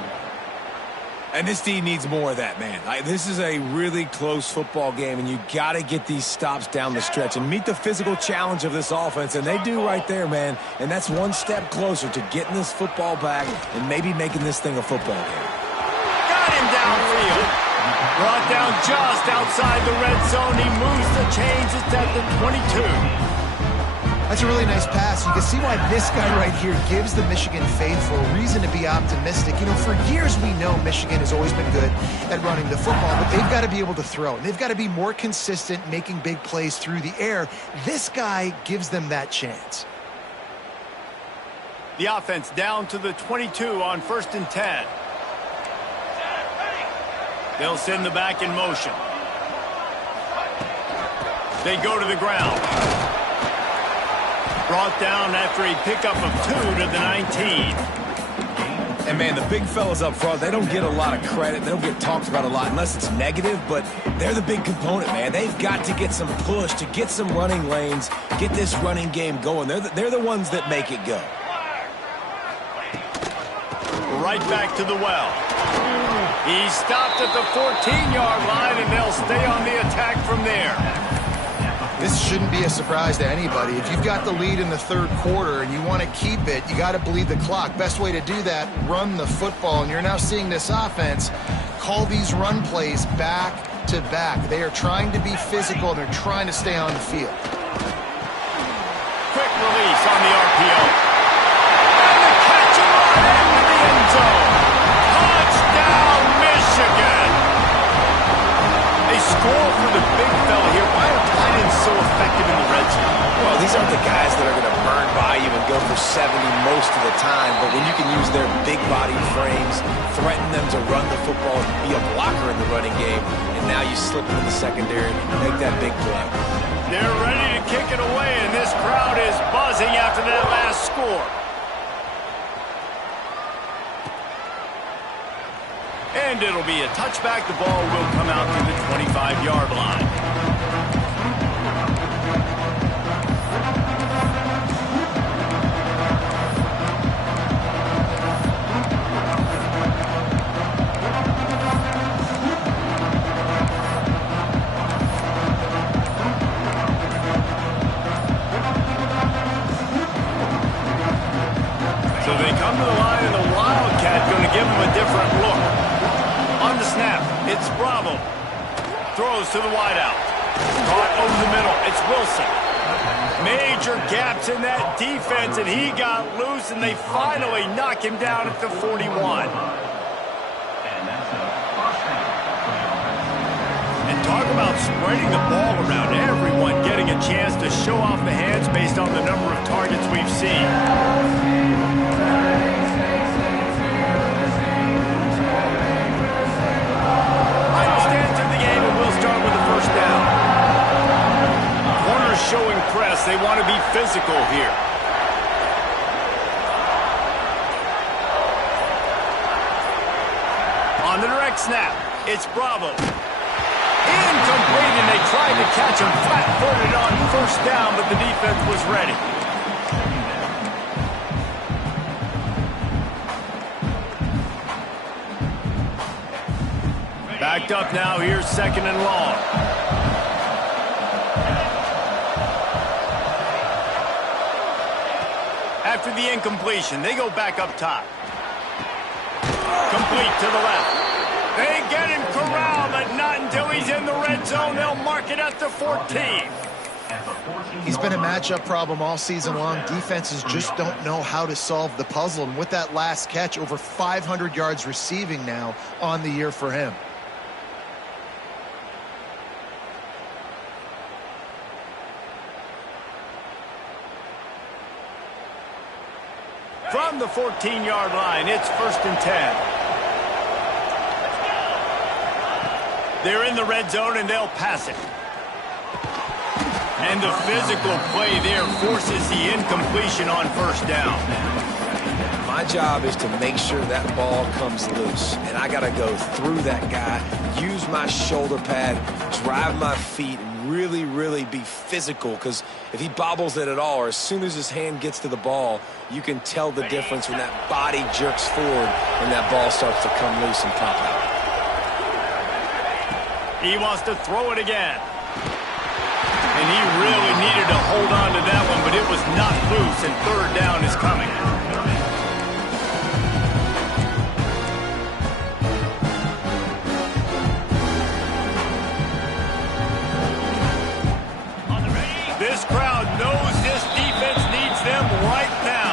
And this D needs more of that, man. This is a really close football game, and you got to get these stops down the stretch and meet the physical challenge of this offense, and they do right there, man. And that's one step closer to getting this football back and maybe making this thing a football game. Got him downfield. Brought down just outside the red zone. He moves the chains. It's at the 22. That's a really nice pass. You can see why this guy right here gives the Michigan faithful a reason to be optimistic. You know, for years we know Michigan has always been good at running the football, but they've got to be able to throw. And they've got to be more consistent making big plays through the air. This guy gives them that chance. The offense down to the 22 on 1st and 10. They'll send the back in motion. They go to the ground. Brought down after a pickup of 2 to the 19. And, man, the big fellas up front, they don't get a lot of credit. They don't get talked about a lot unless it's negative, but they're the big component, man. They've got to get some push, to get some running lanes, get this running game going. They're the ones that make it go. Right back to the well. He stopped at the 14-yard line, and they'll stay on the attack from there. This shouldn't be a surprise to anybody. If you've got the lead in the 3rd quarter and you want to keep it, you got to bleed the clock. Best way to do that, run the football. And you're now seeing this offense call these run plays back to back. They are trying to be physical, and they're trying to stay on the field. Quick release on the RPO. And the catch right into the end zone. Touchdown, Michigan. They score for the big fella here. Why are tight ends so effective in the red zone? Well, these aren't the guys that are going to burn by you and go for 70 most of the time, but when you can use their big body frames, threaten them to run the football, be a blocker in the running game, and now you slip into the secondary and make that big play. They're ready to kick it away, and this crowd is buzzing after that last score. And it'll be a touchback. The ball will come out to the 25-yard line. So they come to the line, and the Wildcat going to give them a different look. On the snap, it's Bravo. Throws to the wideout. Caught over the middle. It's Wilson. Major gaps in that defense, and he got loose, and they finally knock him down at the 41. And talk about spreading the ball around. Everyone getting a chance to show off the hands based on the number of targets we've seen. Showing press. They want to be physical here. On the direct snap, it's Bravo. Incomplete, and they tried to catch him flat-footed on 1st down, but the defense was ready. Backed up now. Here's 2nd and long. After after the incompletion. They go back up top. Complete to the left. They get him corralled, but not until he's in the red zone. They'll mark it at the 14. He's been a matchup problem all season long. Defenses just don't know how to solve the puzzle. And with that last catch, over 500 yards receiving now on the year for him. From the 14-yard line, it's 1st and 10. They're in the red zone, and they'll pass it. And the physical play there forces the incompletion on 1st down. My job is to make sure that ball comes loose. And I got to go through that guy, use my shoulder pad, drive my feet, really, really be physical. Because if he bobbles it at all, or as soon as his hand gets to the ball, you can tell the difference when that body jerks forward and that ball starts to come loose and pop out. He wants to throw it again. And he really needed to hold on to that one, but it was not loose, and 3rd down is coming. This crowd knows this defense needs them right now.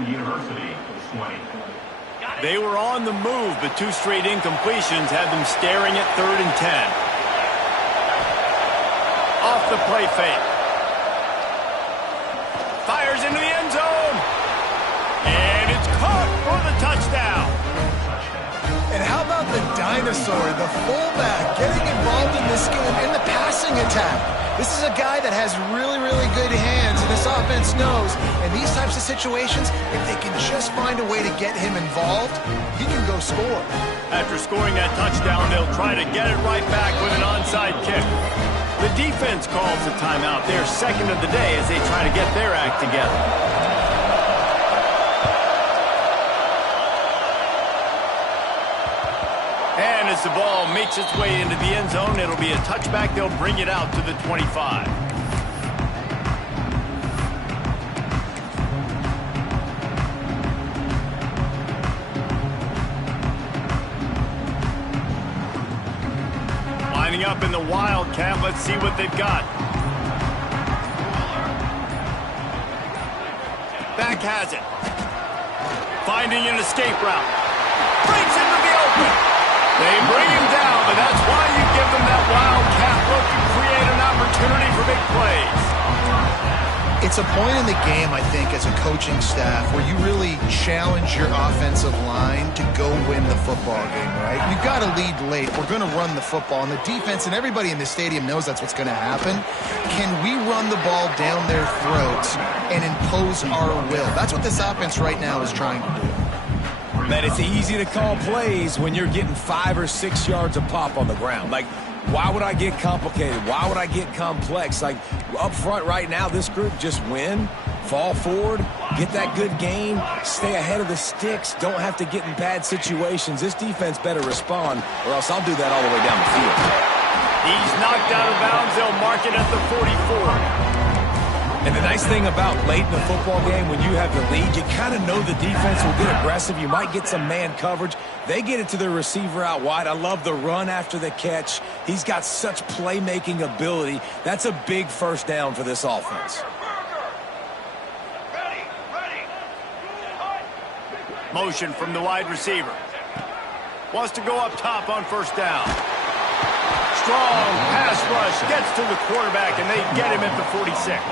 University 20. They were on the move, but 2 straight incompletions had them staring at 3rd and 10. Off the play fake. Fires into the end zone. And it's caught for the touchdown. And how about the dinosaur, the fullback, getting involved in this game in the passing attack? This is a guy that has really, really good hands, and this offense knows. In these types of situations, if they can just find a way to get him involved, he can go score. After scoring that touchdown, they'll try to get it right back with an onside kick. The defense calls a timeout. Their 2nd of the day as they try to get their act together. And as the ball makes its way into the end zone, it'll be a touchback. They'll bring it out to the 25. Lining up in the Wildcat. Let's see what they've got. Back has it. Finding an escape route. Breaks into the open. They bring him down, but that's why you give them that wildcat look to create an opportunity for big plays. It's a point in the game, I think, as a coaching staff where you really challenge your offensive line to go win the football game, right? You've got to lead late. We're going to run the football, and the defense and everybody in the stadium knows that's what's going to happen. Can we run the ball down their throats and impose our will? That's what this offense right now is trying to do. Man, it's easy to call plays when you're getting 5 or 6 yards a pop on the ground. Like, why would I get complicated? Why would I get complex? Like, up front right now, this group just win, fall forward, get that good gain, stay ahead of the sticks, don't have to get in bad situations. This defense better respond, or else I'll do that all the way down the field. He's knocked out of bounds. They'll mark it at the 44. And the nice thing about late in the football game, when you have the lead, you kind of know the defense will get aggressive. You might get some man coverage. They get it to their receiver out wide. I love the run after the catch. He's got such playmaking ability. That's a big 1st down for this offense. Motion from the wide receiver. Wants to go up top on 1st down. Strong pass rush gets to the quarterback, and they get him at the 46.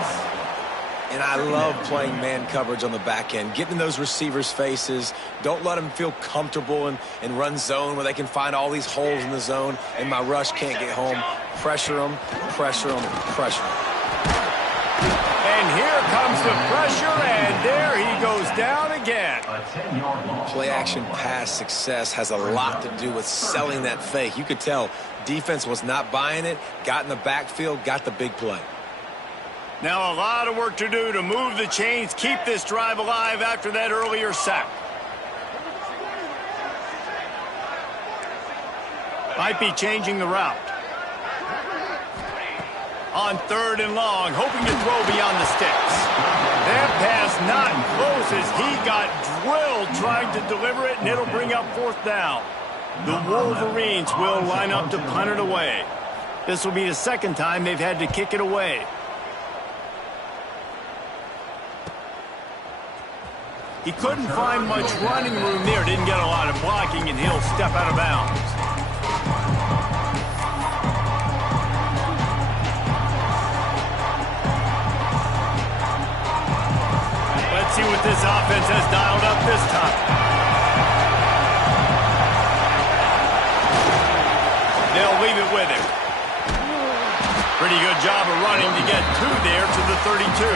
And I love playing man coverage on the back end, getting in those receivers' faces. Don't let them feel comfortable and run zone where they can find all these holes in the zone, and my rush can't get home. Pressure them, pressure them, pressure them. And here comes the pressure, and there he goes down again. Play-action pass success has a lot to do with selling that fake. You could tell defense was not buying it, got in the backfield, got the big play. Now a lot of work to do to move the chains, keep this drive alive after that earlier sack. Might be changing the route. On 3rd and long, hoping to throw beyond the sticks. That pass not close as he got drilled trying to deliver it, and it'll bring up 4th down. The Wolverines will line up to punt it away. This will be the 2nd time they've had to kick it away. He couldn't find much running room there. Didn't get a lot of blocking, and he'll step out of bounds. Let's see what this offense has dialed up this time. They'll leave it with him. Pretty good job of running to get 2 there to the 32.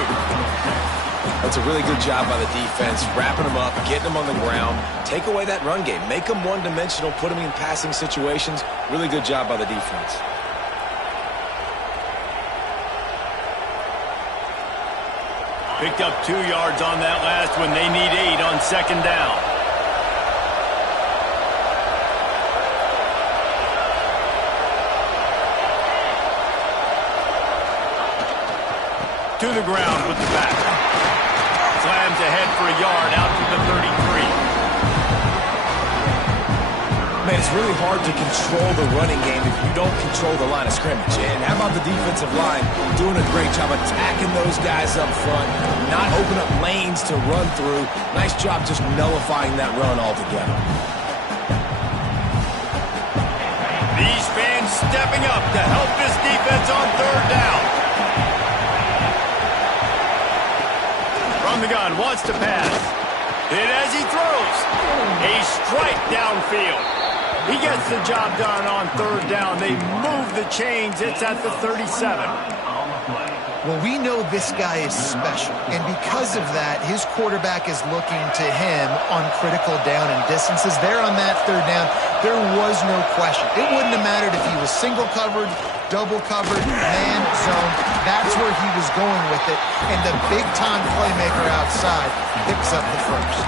That's a really good job by the defense, wrapping them up, getting them on the ground. Take away that run game. Make them one-dimensional, put them in passing situations. Really good job by the defense. Picked up 2 yards on that last one. They need 8 on 2nd down. To the ground with the back. Slams ahead for a yard out to the 33. Man, it's really hard to control the running game if you don't control the line of scrimmage. And how about the defensive line doing a great job attacking those guys up front, not open up lanes to run through. Nice job just nullifying that run altogether. These fans stepping up to help this defense on 3rd down. From the gun, wants to pass. Hit as he throws. A strike downfield. He gets the job done on 3rd down. They move the chains. It's at the 37. Well, we know this guy is special, and because of that, his quarterback is looking to him on critical down and distances. There on that 3rd down, there was no question. It wouldn't have mattered if he was single covered, double covered, man, zone. That's where he was going with it, and the big-time playmaker outside picks up the first.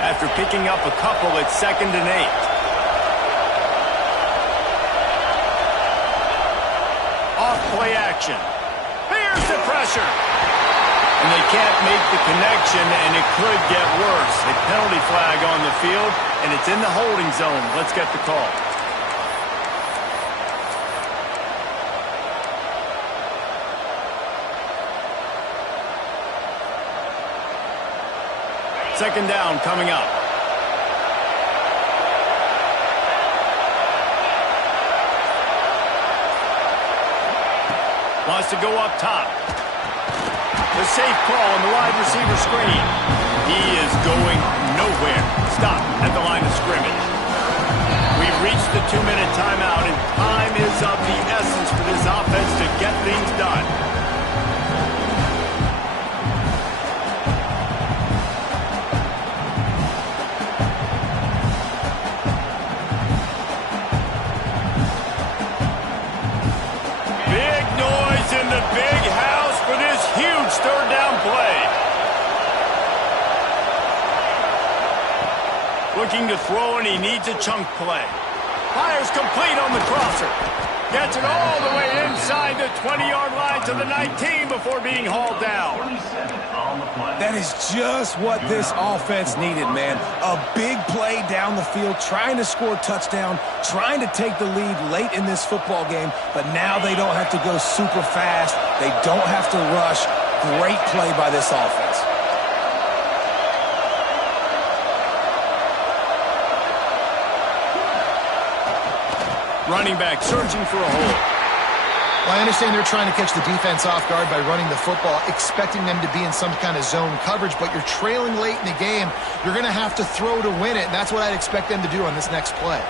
After picking up a couple, it's 2nd and 8. Off play action. Here's the pressure. And they can't make the connection, and it could get worse. A penalty flag on the field, and it's in the holding zone. Let's get the call. Second down coming up. Wants to go up top. The safe call on the wide receiver screen. He is going nowhere. Stop at the line of scrimmage. We've reached the 2-minute timeout, and time is of the essence for this offense to get things done. In the big house for this huge 3rd down play. Looking to throw, and he needs a chunk play. Fires complete on the crosser. Gets it all the way inside the 20-yard line to the 19 before being hauled down. That is just what this offense needed, man. A big play down the field, trying to score a touchdown, trying to take the lead late in this football game, but now they don't have to go super fast. They don't have to rush. Great play by this offense. Running back searching for a hole. Well, I understand they're trying to catch the defense off guard by running the football, expecting them to be in some kind of zone coverage, but you're trailing late in the game. You're going to have to throw to win it, and that's what I'd expect them to do on this next play.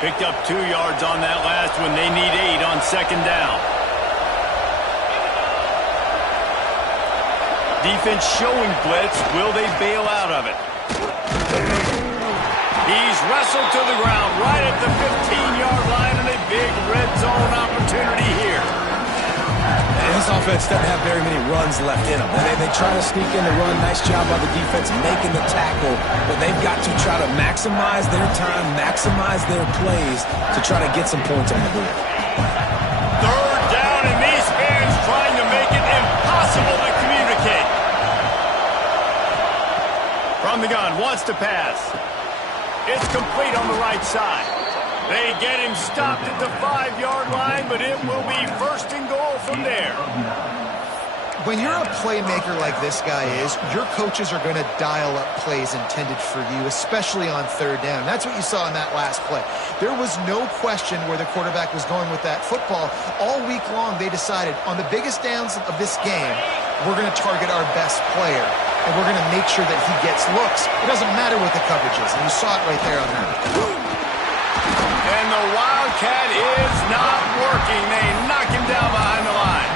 Picked up 2 yards on that last one. They need 8 on 2nd down. Defense showing blitz. Will they bail out of it? He's wrestled to the ground right at the 15-yard line, and a big red zone opportunity here. And this offense doesn't have very many runs left in them. They try to sneak in the run. Nice job by the defense making the tackle, but they've got to try to maximize their time, maximize their plays to try to get some points on the board. Third down, and these fans trying to make it impossible to communicate. From the gun, wants to pass. It's complete on the right side. They get him stopped at the 5-yard line, but it will be first and goal from there. When you're a playmaker like this guy is, your coaches are going to dial up plays intended for you, especially on third down. That's what you saw in that last play. There was no question where the quarterback was going with that football. All week long, they decided on the biggest downs of this game, we're going to target our best player, and we're going to make sure that he gets looks. It doesn't matter what the coverage is, and you saw it right there on that. And the Wildcat is not working. They knock him down behind the line.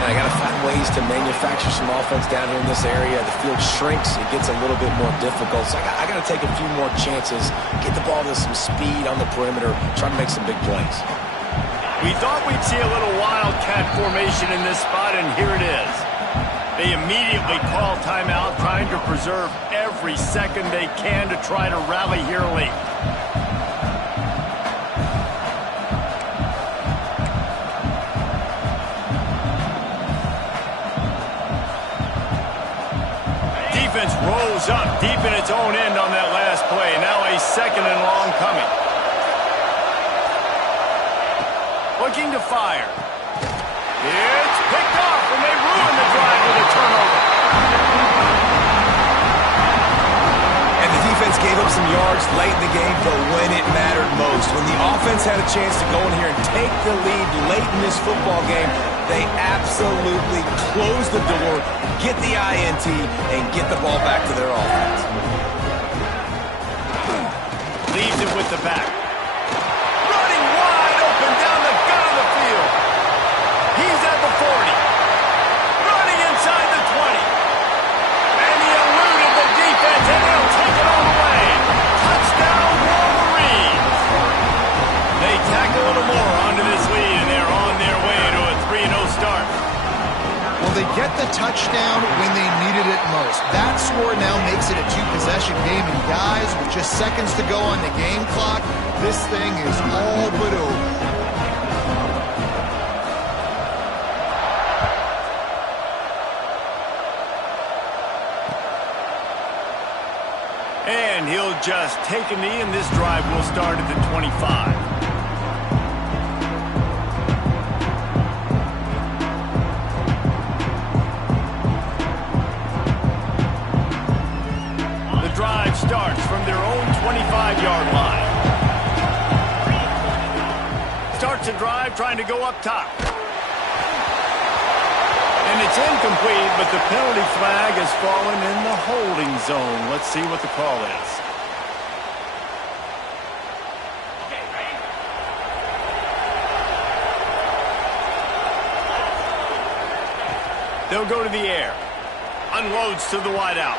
Now, I got to find ways to manufacture some offense down here in this area. The field shrinks. It gets a little bit more difficult. So I got to take a few more chances, get the ball to some speed on the perimeter, try to make some big plays. We thought we'd see a little Wildcat formation in this spot, and here it is. They immediately call timeout, trying to preserve every second they can to try to rally here late. Defense rolls up deep in its own end on that last play. Now a second and long coming. Looking to fire. It's picked off, and they ruin the drive with a turnover. And the defense gave up some yards late in the game, but when it mattered most, when the offense had a chance to go in here and take the lead late in this football game, they absolutely close the door, get the INT, and get the ball back to their offense. Leaves it with the back. Running wide open down the gut of the field. He's at the 40. Running inside the 20. And he eluded the defense, and he'll take it all the way. Touchdown, Wolverines. They tack a little more onto this lead, and they're on their way to a 3-0 start. Well, they get the touchdown when they needed it most. That score now makes it a 2-possession game, and guys, with just seconds to go on the game clock, this thing is all but over. And he'll just take a knee, and this drive will start at the 25. The drive starts from their own 25-yard line. Starts the drive trying to go up top. And it's incomplete, but the penalty flag has fallen in the holding zone. Let's see what the call is. They'll go to the air. Unloads to the wideout.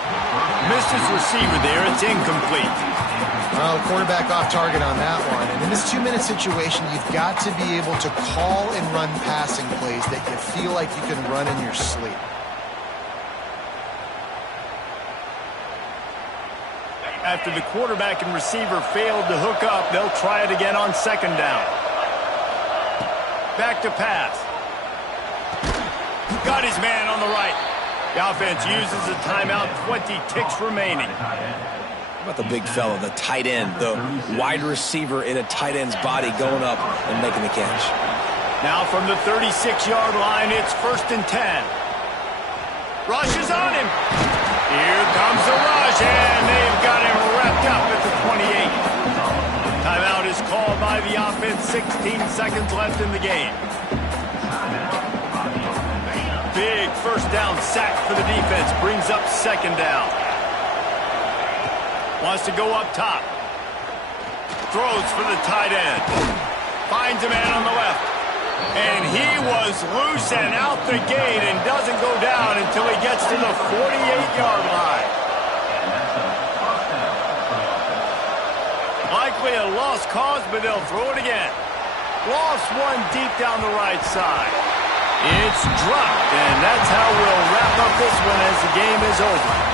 Missed his receiver there. It's incomplete. Well, quarterback off target on that one. And in this 2-minute situation, you've got to be able to call and run passing plays that you feel like you can run in your sleep. After the quarterback and receiver failed to hook up, they'll try it again on second down. Back to pass. Got his man on the right. The offense uses a timeout, 20 ticks remaining. How about the big fella, the tight end, the wide receiver in a tight end's body going up and making the catch? Now from the 36-yard line, it's 1st and 10. Rush is on him. Here comes the rush, and they've got him wrapped up at the 28. Timeout is called by the offense, 16 seconds left in the game. Big first down sack for the defense, brings up second down. Wants to go up top. Throws for the tight end. Finds a man on the left. And he was loose and out the gate and doesn't go down until he gets to the 48-yard line. be a lost cause, but they'll throw it again. Lost one deep down the right side. It's dropped, and that's how we'll wrap up this one as the game is over.